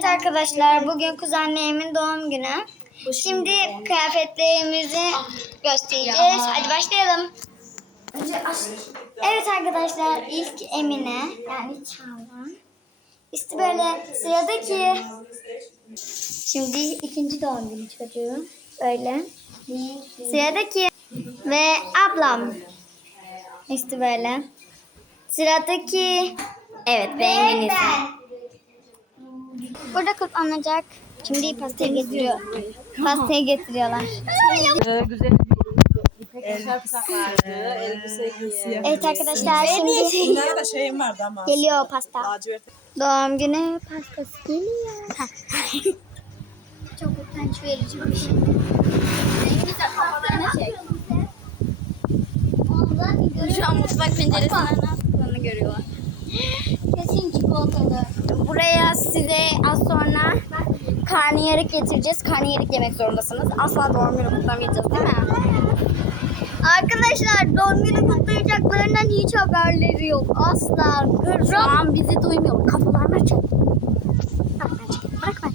Evet arkadaşlar bugün kuzenlerimin doğum günü. Şimdi kıyafetlerimizi göstereceğiz. Hadi başlayalım. Evet arkadaşlar ilk Emine yani Çağla. İşte böyle sıradaki. Şimdi ikinci doğum günü çocuğu. Böyle. Sıradaki ve ablam. İşte böyle. Sıradaki evet benim ise. Burada kutlanacak. Şimdi pastayı getiriyor. Pastayı getiriyorlar. Güzel elbise elbise giyiyor. Evet arkadaşlar şimdi Bunlara da şeyim vardı ama. geliyor pasta. Lacivert. Doğum günü pastası geliyor. Çok utanç verici bir şey. Şu an mutfak penceresinden aslında görüyorlar. Kesin çikolatalı. Buraya size az sonra karnıyarık getireceğiz. Karnıyarık yemek zorundasınız. Asla doğum günü kutlamayacağız değil mi? Arkadaşlar doğum günü kutlayacaklarından hiç haberleri yok. Asla. Şu an bizi duymuyor. Kafalarını çek. Bırak ben. Bırak ben.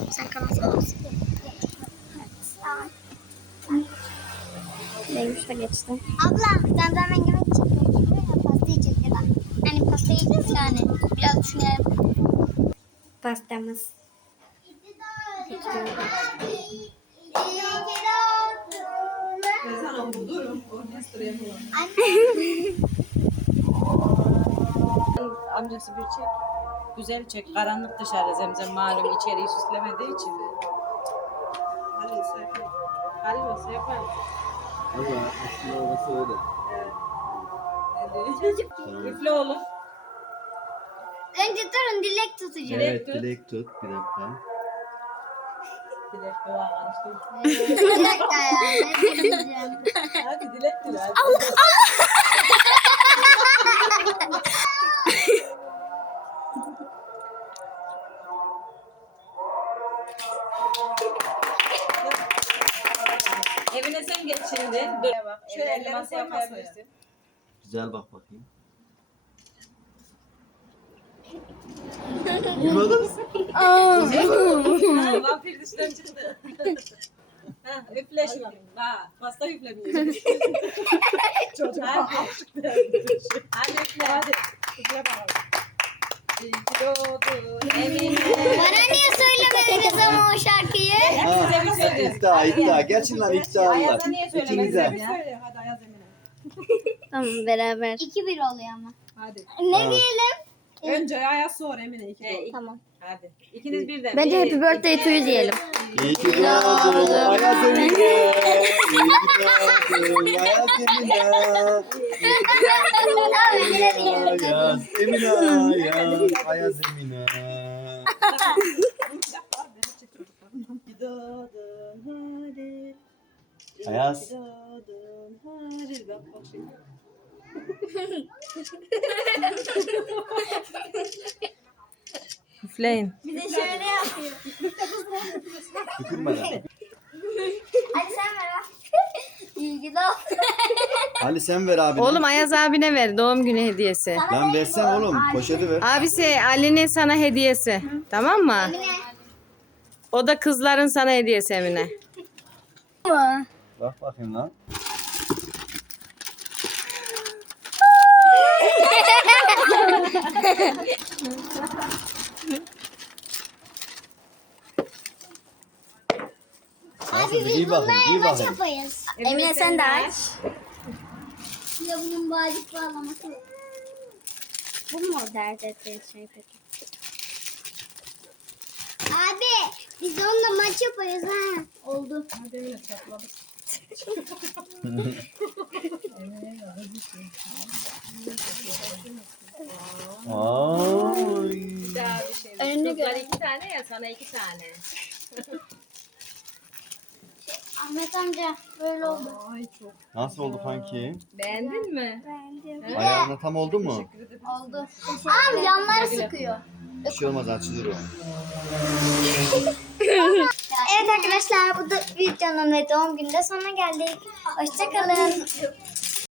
Ben. Sen kanal sahibisin. Neymiş de geçti. Abla sen de hemen yemek çekiyor. Pasta yiyeceğiz ya da. Hani pasta yiyeceğiz yani. Biraz düşünelim. Pastamız. Amcası bir çek. Güzel çek. Karanlık dışarı zemzem malum içeriği süslemediği için. Hadi sen. Hadi olsa yapar. Ama aslında orası öyle. Tamam. Üfle oğlum. Önce durun dilek tutacağım. Evet tut. dilek tut bir dakika. Dilek dua karıştı. dilek de yani. Ne diyeceğim? Hadi dilek dile. hadi. Evine sen geç şimdi. Dur. Bak, Şöyle ellerini elleri masaya koy masaya. koyabilirsin. Güzel bak bakayım. Duymadın Ha, vampir dışından çıktı. ha, üfle şimdi. Ha, pasta üflemiyor. Çocuk Hadi. Hadi üfle. Hadi. Şuraya bakalım. Bana niye söylemediniz ama o şarkıyı? Ha, Size bir söyleyeyim. iddia iddia. Geçin lan iddialar. Ayaz'a niye söylemedin İkinize. ya? Bir söyle hadi Ayaz Emine. Tamam beraber. 2-1 oluyor ama. Hadi. Ne Tamam. diyelim? Önce Ayaz sonra Emine. iki He, doğru. Tamam. Hadi. İkiniz birden. Bence happy birthday to you diyelim. İyi ki doğdun Ayaz Emine. İyi ki doğdun Ayaz Emine. İyi ki doğdun Ayaz Emine. Ayaz, Ayaz Emine. Hadi. Ayaz. Üfleyin. Bir de şöyle yapıyor. Tükürme lan. Hadi sen ver. İyi ki doğdun. Ali sen ver abi. Oğlum Ayaz abine ver doğum günü hediyesi. Lan versen oğlum. Poşeti ver. Abisi Ali'nin sana hediyesi. Tamam mı? Emine. O da kızların sana hediyesi Emine. Bak bakayım lan. Nasıl? İyi bakın, iyi bakın. yaparız. Emine sen de aç. Ya bunun bağcık bağlaması yok. Bu mu dert ettiğin şey peki? Abi biz onunla maç yaparız ha. Oldu. Hadi Emine çatladık. Ay. Önünü Kızlar gör. iki tane ya sana iki tane. Ahmet amca böyle oldu. Ay çok. Nasıl oldu kanki? Beğendin mi? Beğendim. Ayağına tam oldu mu? Oldu. Aa yanlar sıkıyor. Bir şey olmaz açılır o. Evet arkadaşlar bu da videonun ve doğum gününde sonuna geldik. Hoşçakalın.